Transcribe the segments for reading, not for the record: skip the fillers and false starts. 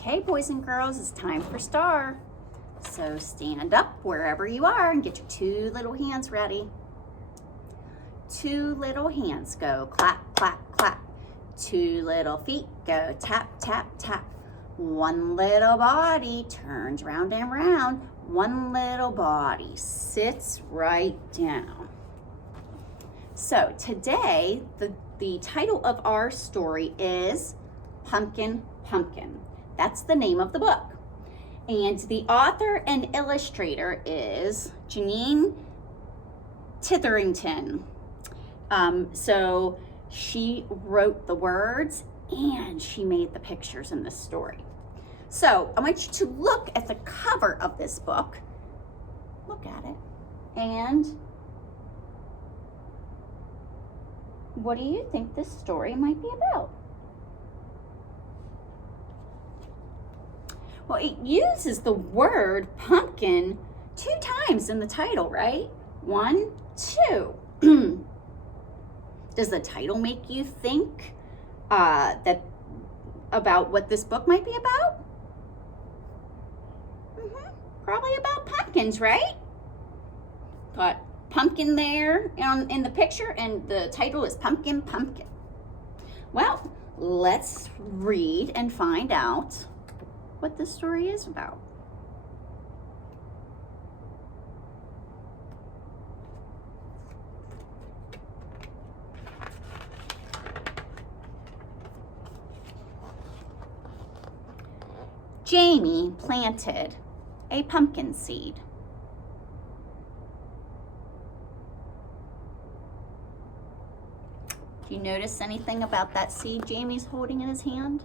Okay, boys and girls, it's time for STaR. So stand up wherever you are and get your two little hands ready. Two little hands go clap, clap, clap. Two little feet go tap, tap, tap. One little body turns round and round. One little body sits right down. So today, the title of our story is Pumpkin, Pumpkin. That's the name of the book. And the author and illustrator is Janine Titherington. So she wrote the words and she made the pictures in this story. So I want you to look at the cover of this book. Look at it. And what do you think this story might be about? Well, it uses the word pumpkin 2 times in the title, right? 1, 2. Does the title make you think that about what this book might be about? Probably about pumpkins, right? Got pumpkin there in the picture, and the title is Pumpkin, Pumpkin. Well, let's read and find out what this story is about. Jamie planted a pumpkin seed. Do you notice anything about that seed Jamie's holding in his hand?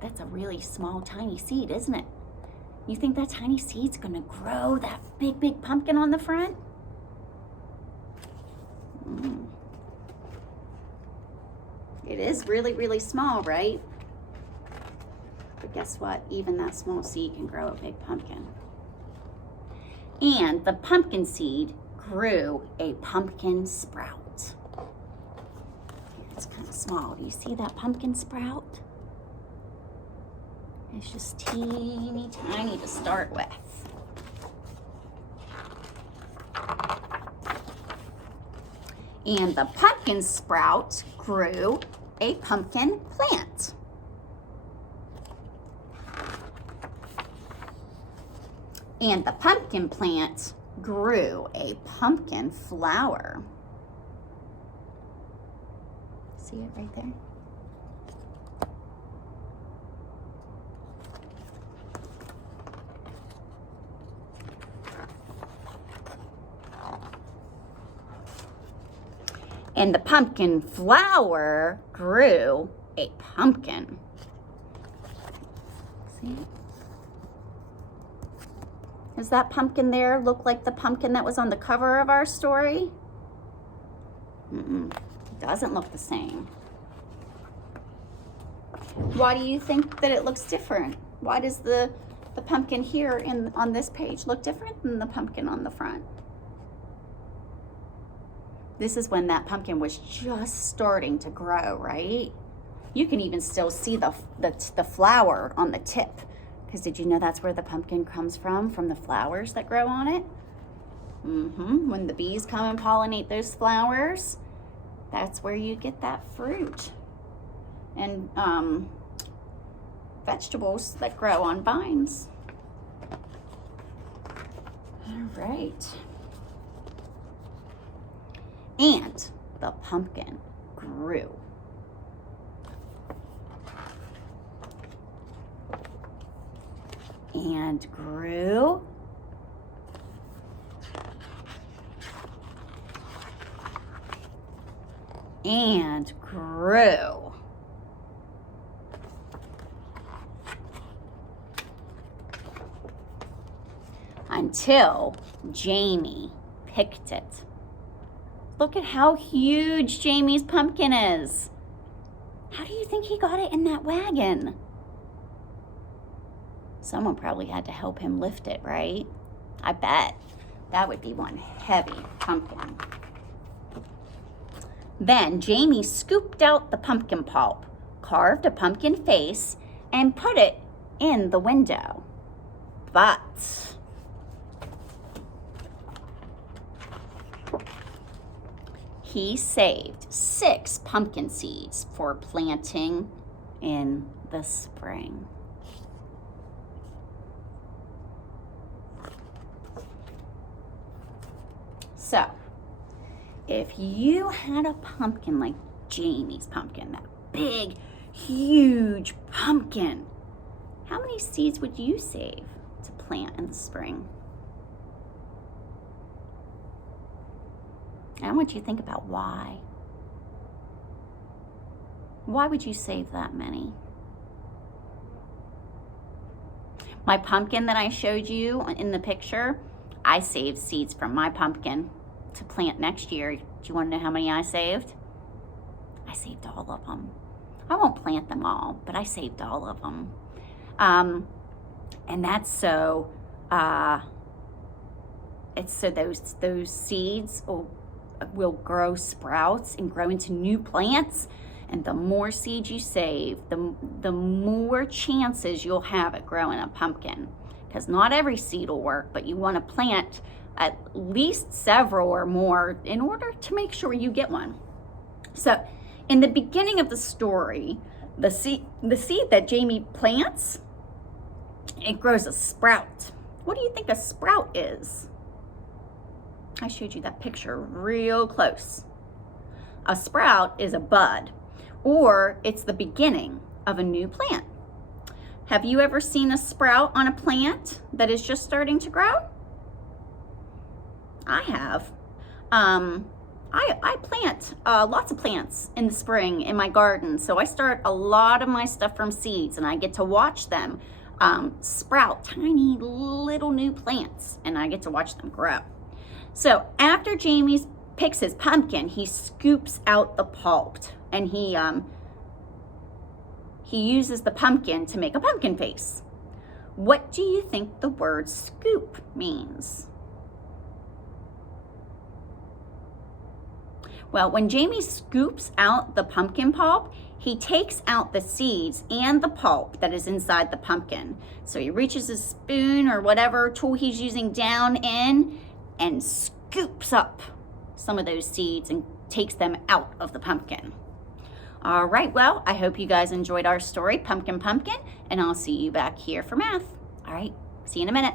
That's a really small, tiny seed, isn't it? You think that tiny seed's gonna grow that big, big pumpkin on the front? It is really, really small, right? But guess what? Even that small seed can grow a big pumpkin. And the pumpkin seed grew a pumpkin sprout. It's kind of small. Do you see that pumpkin sprout? It's just teeny tiny to start with. And the pumpkin sprout grew a pumpkin plant. And the pumpkin plant grew a pumpkin flower. See it right there? And the pumpkin flower grew a pumpkin. See it? Does that pumpkin there look like the pumpkin that was on the cover of our story? It doesn't look the same. Why do you think that it looks different? Why does the pumpkin here on this page look different than the pumpkin on the front? This is when that pumpkin was just starting to grow, right? You can even still see the flower on the tip. Because did you know that's where the pumpkin comes from the flowers that grow on it? When the bees come and pollinate those flowers, that's where you get that fruit. And vegetables that grow on vines. All right. And the pumpkin grew. And grew. And grew. Until Jamie picked it. Look at how huge Jamie's pumpkin is. How do you think he got it in that wagon? Someone probably had to help him lift it, right? I bet. That would be one heavy pumpkin. Then Jamie scooped out the pumpkin pulp, carved a pumpkin face, and put it in the window. But he saved 6 pumpkin seeds for planting in the spring. So, if you had a pumpkin like Jamie's pumpkin, that big, huge pumpkin, how many seeds would you save to plant in the spring? I want you to think about why. Why would you save that many? My pumpkin that I showed you in the picture, I saved seeds from my pumpkin to plant next year. Do you want to know how many I saved? I saved all of them. I won't plant them all, but I saved all of them. And that's so, it's so those seeds will grow sprouts and grow into new plants. And the more seeds you save, the more chances you'll have at growing a pumpkin. Because not every seed will work, but you want to plant at least several or more in order to make sure you get one. So in the beginning of the story, the seed that Jamie plants, it grows a sprout. What do you think a sprout is? I showed you that picture real close. A sprout is a bud, or it's the beginning of a new plant. Have you ever seen a sprout on a plant that is just starting to grow? I have. I plant lots of plants in the spring in my garden, so I start a lot of my stuff from seeds, and I get to watch them sprout tiny little new plants, and I get to watch them grow. So after Jamie picks his pumpkin, he scoops out the pulp, and he uses the pumpkin to make a pumpkin face. What do you think the word scoop means? Well, when Jamie scoops out the pumpkin pulp, he takes out the seeds and the pulp that is inside the pumpkin. So he reaches his spoon or whatever tool he's using down in and scoops up some of those seeds and takes them out of the pumpkin. All right, well, I hope you guys enjoyed our story, Pumpkin Pumpkin, and I'll see you back here for math. All right, see you in a minute.